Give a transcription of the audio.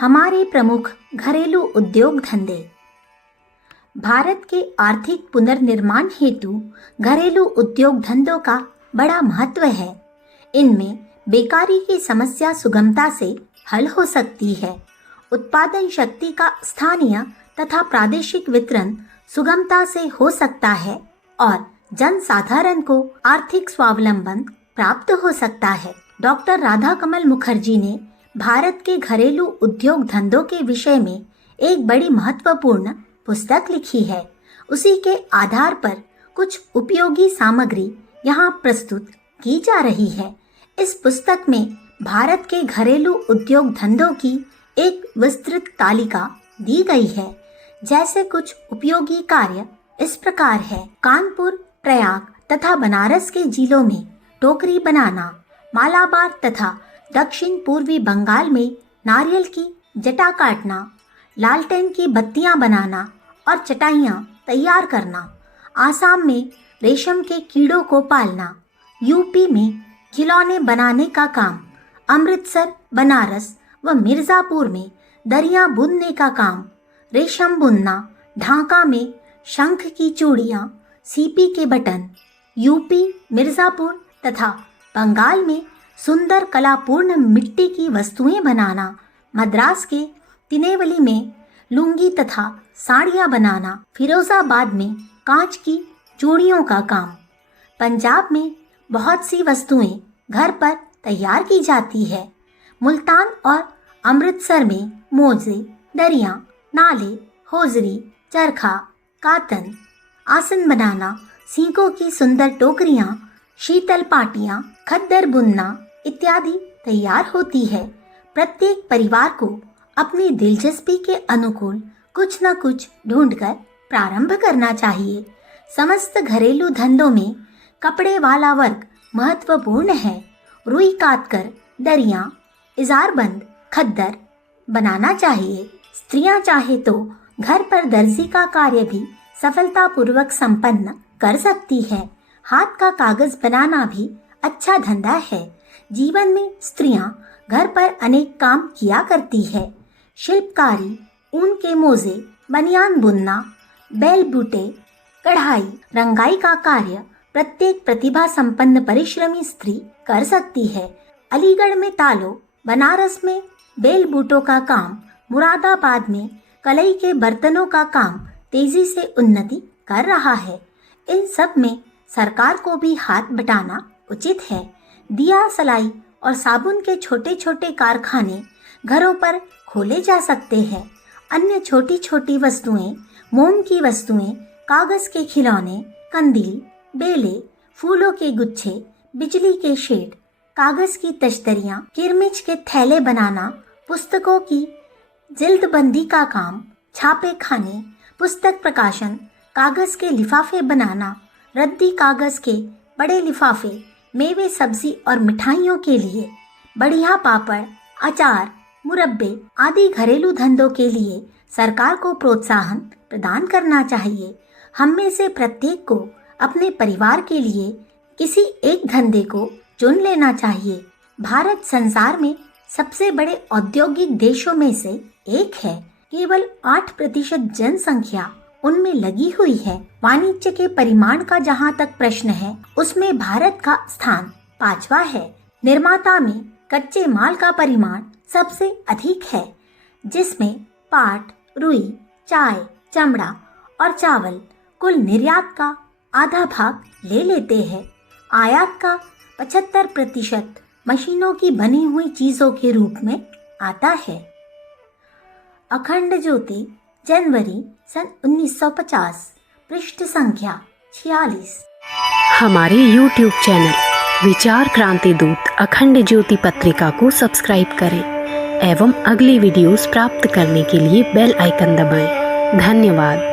हमारे प्रमुख घरेलू उद्योग धंधे। भारत के आर्थिक पुनर्निर्माण हेतु घरेलू उद्योग धंधों का बड़ा महत्व है। इनमें बेकारी की समस्या सुगमता से हल हो सकती है। उत्पादन शक्ति का स्थानीय तथा प्रादेशिक वितरण सुगमता से हो सकता है और जनसाधारण को आर्थिक स्वावलंबन प्राप्त हो सकता है। डॉक्टर राधाकमल मुखर्जी ने भारत के घरेलू उद्योग धंधों के विषय में एक बड़ी महत्वपूर्ण पुस्तक लिखी है। उसी के आधार पर कुछ उपयोगी सामग्री यहाँ प्रस्तुत की जा रही है। इस पुस्तक में भारत के घरेलू उद्योग धंधों की एक विस्तृत तालिका दी गई है। जैसे कुछ उपयोगी कार्य इस प्रकार है। कानपुर, प्रयाग तथा बनारस के जिलों में टोकरी बनाना, मालाबार तथा दक्षिण पूर्वी बंगाल में नारियल की जटा काटना, लालटेन की बत्तियां बनाना और चटाइयां तैयार करना, आसाम में रेशम के कीड़ों को पालना, यूपी में खिलौने बनाने का काम, अमृतसर, बनारस व मिर्ज़ापुर में दरियां बुनने का काम, रेशम बुनना, ढाका में शंख की चूड़ियाँ, सीपी के बटन, यूपी, मिर्ज़ापुर तथा बंगाल में सुंदर कलापूर्ण मिट्टी की वस्तुएं बनाना, मद्रास के तिनेवली में लुंगी तथा साड़ियाँ बनाना, फिरोजाबाद में कांच की चूड़ियों का काम। पंजाब में बहुत सी वस्तुएं घर पर तैयार की जाती है। मुल्तान और अमृतसर में मोजे, दरियाँ, नाले, होजरी, चरखा, कातन, आसन बनाना, सींकों की सुंदर टोकरियाँ, शीतल पाटियाँ, खद्दर बुनना इत्यादि तैयार होती है। प्रत्येक परिवार को अपनी दिलचस्पी के अनुकूल कुछ न कुछ ढूंढकर प्रारंभ करना चाहिए। समस्त घरेलू धंधों में कपड़े वाला वर्ग महत्वपूर्ण है। रुई काटकर दरियाँ, इजारबंद, खद्दर बनाना चाहिए। स्त्रियां चाहे तो घर पर दर्जी का कार्य भी सफलतापूर्वक संपन्न कर सकती है। हाथ का कागज बनाना भी अच्छा धंधा है। जीवन में स्त्रियां घर पर अनेक काम किया करती है। शिल्पकारी, ऊन के मोजे, बनियान बुनना, बैल बूटे, कढ़ाई, रंगाई का कार्य प्रत्येक प्रतिभा संपन्न परिश्रमी स्त्री कर सकती है। अलीगढ़ में तालों, बनारस में बेल बूटों का काम, मुरादाबाद में कलई के बर्तनों का काम तेजी से उन्नति कर रहा है। इन सब में सरकार को भी हाथ बटाना उचित है। दिया सलाई और साबुन के छोटे छोटे कारखाने घरों पर खोले जा सकते हैं। अन्य छोटी छोटी वस्तुएं, मोम की वस्तुएं, कागज के खिलौने, कंदील, बेले, फूलों के गुच्छे, बिजली के शेड, कागज की तश्तरियाँ, किरमिच के थैले बनाना, पुस्तकों की जिल्दबंदी का काम, छापे खाने, पुस्तक प्रकाशन, कागज के लिफाफे बनाना, रद्दी कागज के बड़े लिफाफे, मेवे, सब्जी और मिठाइयों के लिए, बढ़िया पापड़, अचार, मुरब्बे आदि घरेलू धंधों के लिए सरकार को प्रोत्साहन प्रदान करना चाहिए। हम में से प्रत्येक को अपने परिवार के लिए किसी एक धंधे को चुन लेना चाहिए। भारत संसार में सबसे बड़े औद्योगिक देशों में से एक है। केवल 8% जनसंख्या उनमें लगी हुई है। वाणिज्य के परिमाण का जहाँ तक प्रश्न है, उसमें भारत का स्थान 5वां है। निर्माता में कच्चे माल का परिमाण सबसे अधिक है, जिसमें पाट, रुई, चाय, चमड़ा और चावल कुल निर्यात का आधा भाग ले लेते हैं। आयात का 75% मशीनों की बनी हुई चीजों के रूप में आता है। अखंड ज्योति, जनवरी सन 1950, पृष्ठ संख्या 46। हमारे YouTube चैनल विचार क्रांति दूत अखंड ज्योति पत्रिका को सब्सक्राइब करें एवं अगली वीडियोस प्राप्त करने के लिए बेल आइकन दबाएं। धन्यवाद।